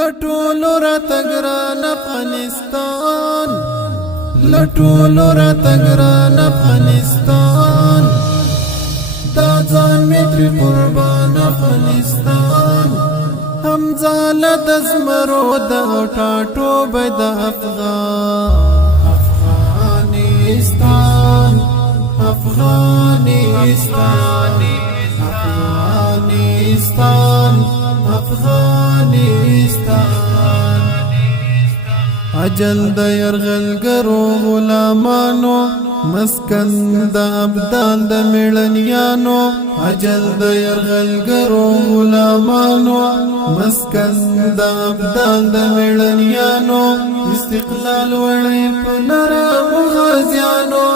لټولو راته ګران افغانستان، لټولو راته ګران افغانستان، دا ځان مې ترې قربان افغانستان، همزاله د زمرو د ټاټوبی د افغانستان، افغانستان، افغانستان، افغانستان. اجل د یرغلګرو غلامانو، مسکن د ابدال د میړنیانو، اجل د یرغلګرو غلامانو، مسکن د ابدال د میړنیانو، استقلال وړي په نرمو غازیانو،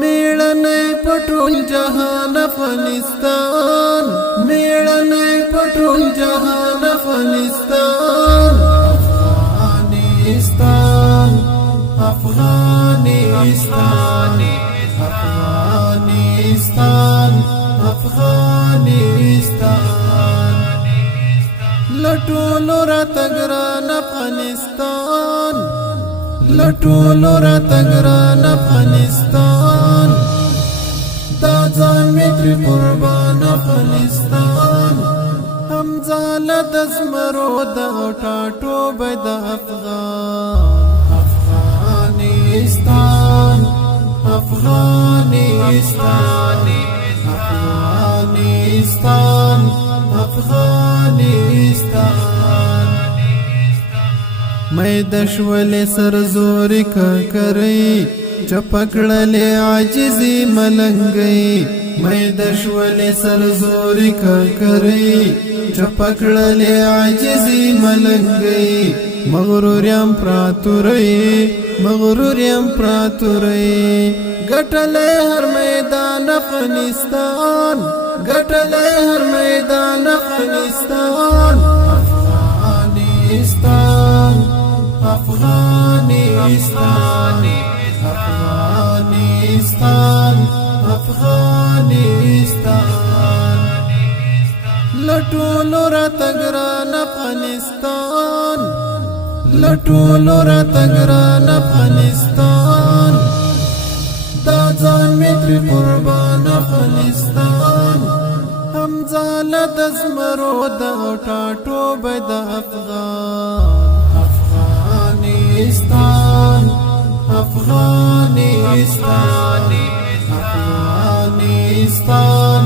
میړنی په ټول جهان افغانستان، میړنی په ټول جهان افغانستان، افغانستان، افغانستان، افغانستان، افغانستان. لټولو راته ګران افغانستان، لټولو راته ګران افغانستان، دا ځان مې ترې قربان افغانستان، همزاله د زمرو د ټاټوبی د افغانستان، افغانستان، افغانستان، افغانستان. مې د شولې سرزوري ککرۍ، چپکړلې عاجزي ملنګۍ، مې د شولې سرزوري ککرۍ، چپکړلې عاجزي ملنګۍ، مغرور یم پراتورۍ، مغرور یم پراتورۍ، ګټلې هر میدان افغانستان، ګټلې هر میدان افغانستان، افغانستان، افغانستان، افغانستان، افغانستان. لټولو راته ګران افغانستان، لټولو راته ګران افغانستان، دا ځان مې ترې قربان افغانستان، همزاله د زمرو د ټاټوبی د افغانستان، افغانستان، افغانستان،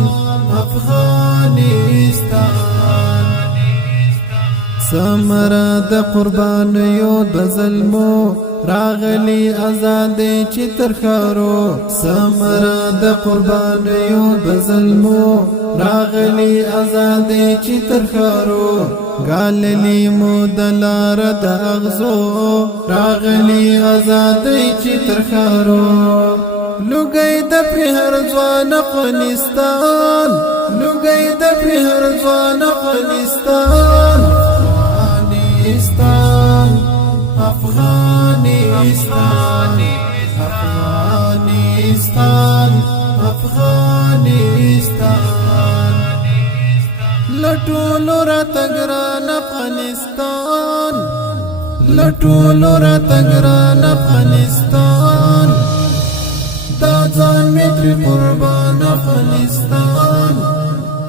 افغانستان. ثمره د قربانیو د ظلمو، راغلی آزادۍ چې تر ښارو، ثمره د قربانیو د ظلمو، راغلی آزادۍ چې تر ښارو، ګاللي مو د لاره د اغزو، راغلی آزادۍ چې تر ښارو، لوګی د پهر ځوان افغانستان، لوګی د پهر ځوان افغانستان، افغانستان، افغانستان، افغانستان، افغانستان. لټولو راته ګران افغانستان، لټولو راته ګران افغانستان، دا ځان مې ترې قربان افغانستان،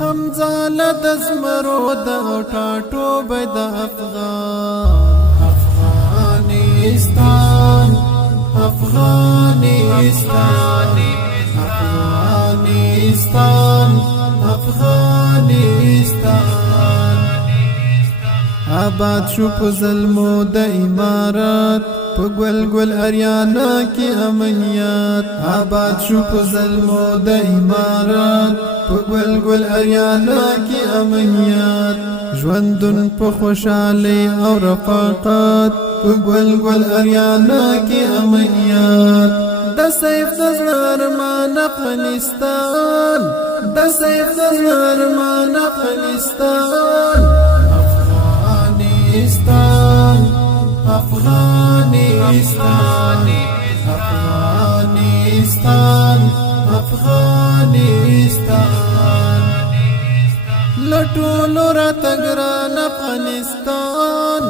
همزاله د زمرو د ټاټوبی د افغانستان، افغانستان، افغانستان، افغانستان. آباد شو په ظلمو د امارات، په ګل ګل اریانا کې امنیت، آباد شو په ظلمو د امارات، په ګل ګل اریانا کې امنیت، ژوندون په خوشحالۍ او رفاقت، په ګل ګل اریانا کې امنیت، د سیف د زړه ارمان افغانستان، د سیف د زړه ارمان افغانستان، افغانستان، افغانستان، افغانستان، افغانستان. لټولو راته ګران افغانستان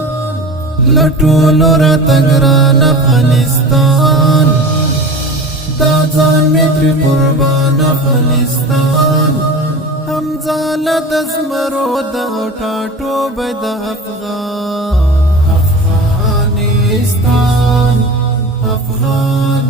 لټولو راته ګران افغانستان دا ځان مې پرې قربان افغانستان همزاله د زمرو د ټاټوبی د افغانستان افغانستان